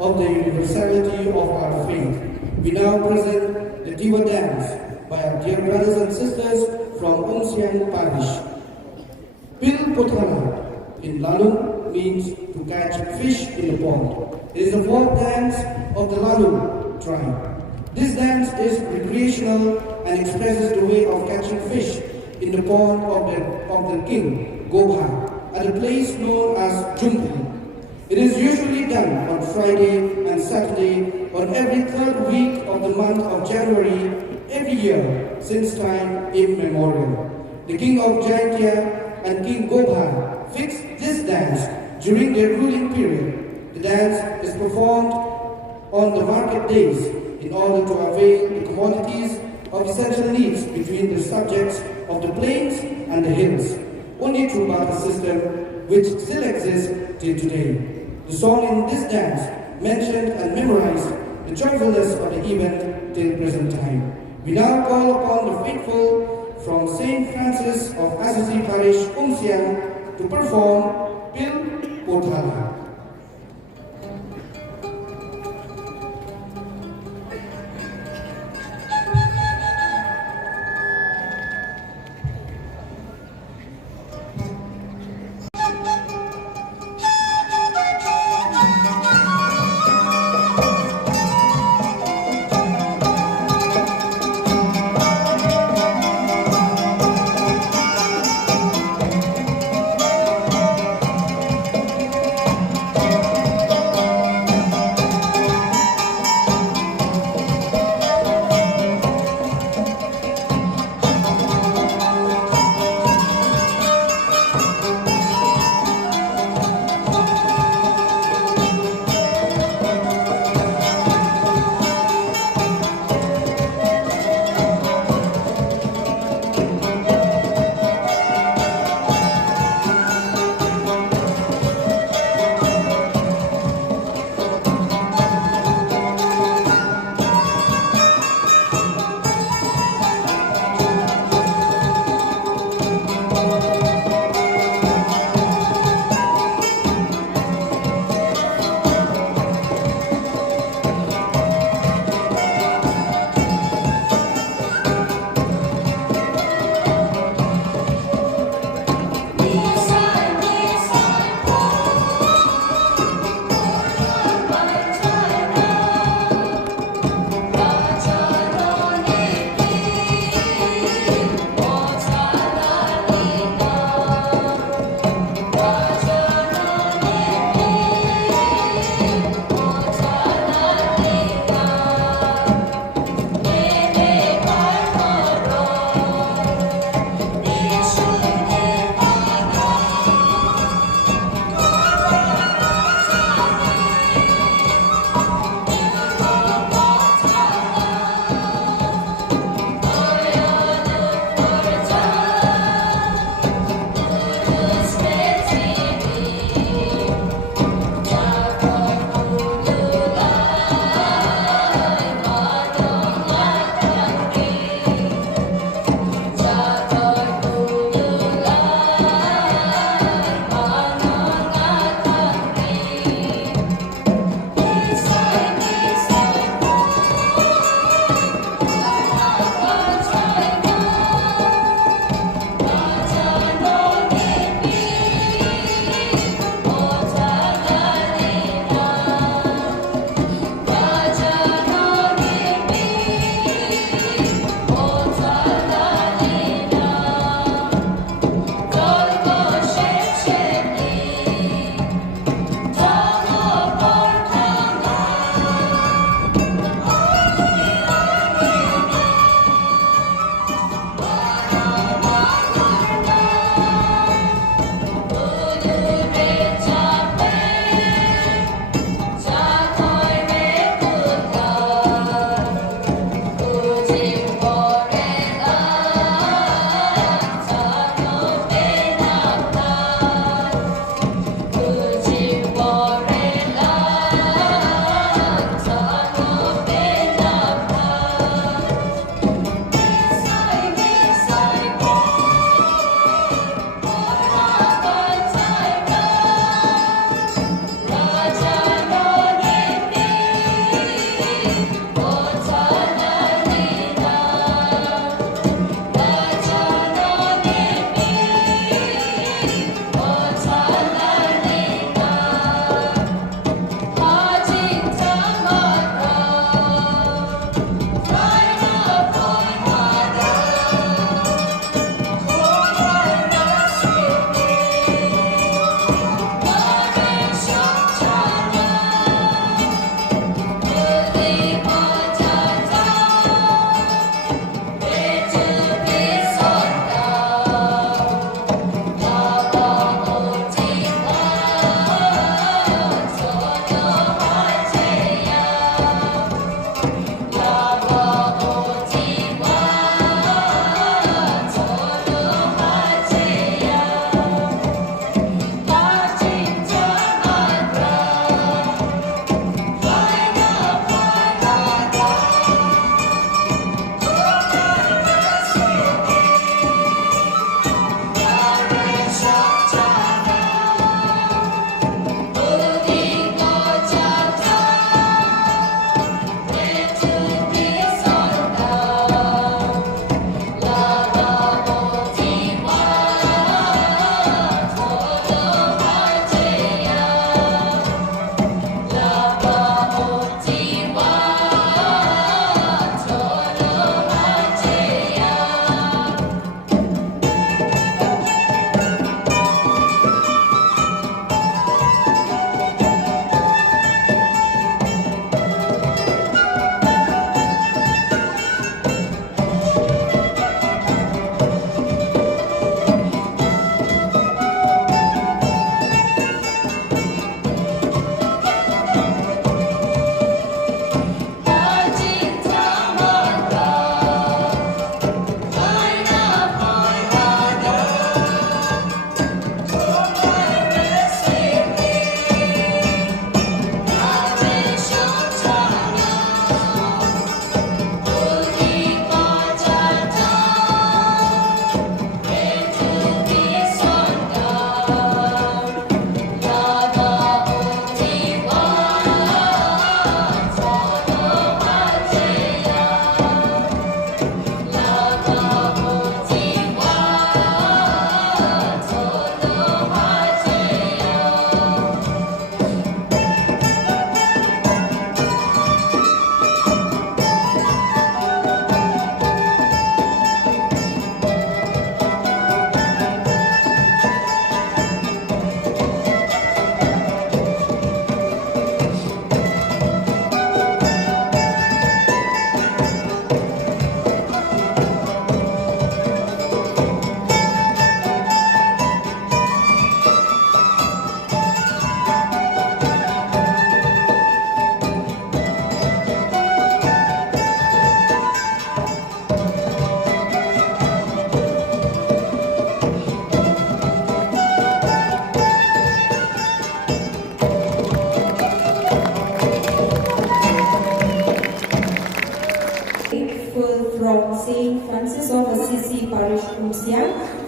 of the universality of our faith, we now present the Diva Dance by our dear brothers and sisters from Umsiang Parish. Pil Pothana in Lalung means to catch fish in the pond. It is the folk dance of the Lalung tribe. This dance is recreational and expresses the way of catching fish in the pond of the king, Gobha, at a place known as Jumpi. It is usually done on Friday and Saturday on every third week of the month of January every year since time immemorial. The king of Jaintia and King Gobha fixed this dance during their ruling period. The dance is performed on the market days in order to avail the commodities of essential needs between the subjects of the plains and the hills, only through barter system which still exists till today. The song in this dance mentioned and memorized the joyfulness of the event till present time. We now call upon the faithful from St. Francis of Assisi Parish, Umsiang, to perform Pil Pothana.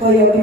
by a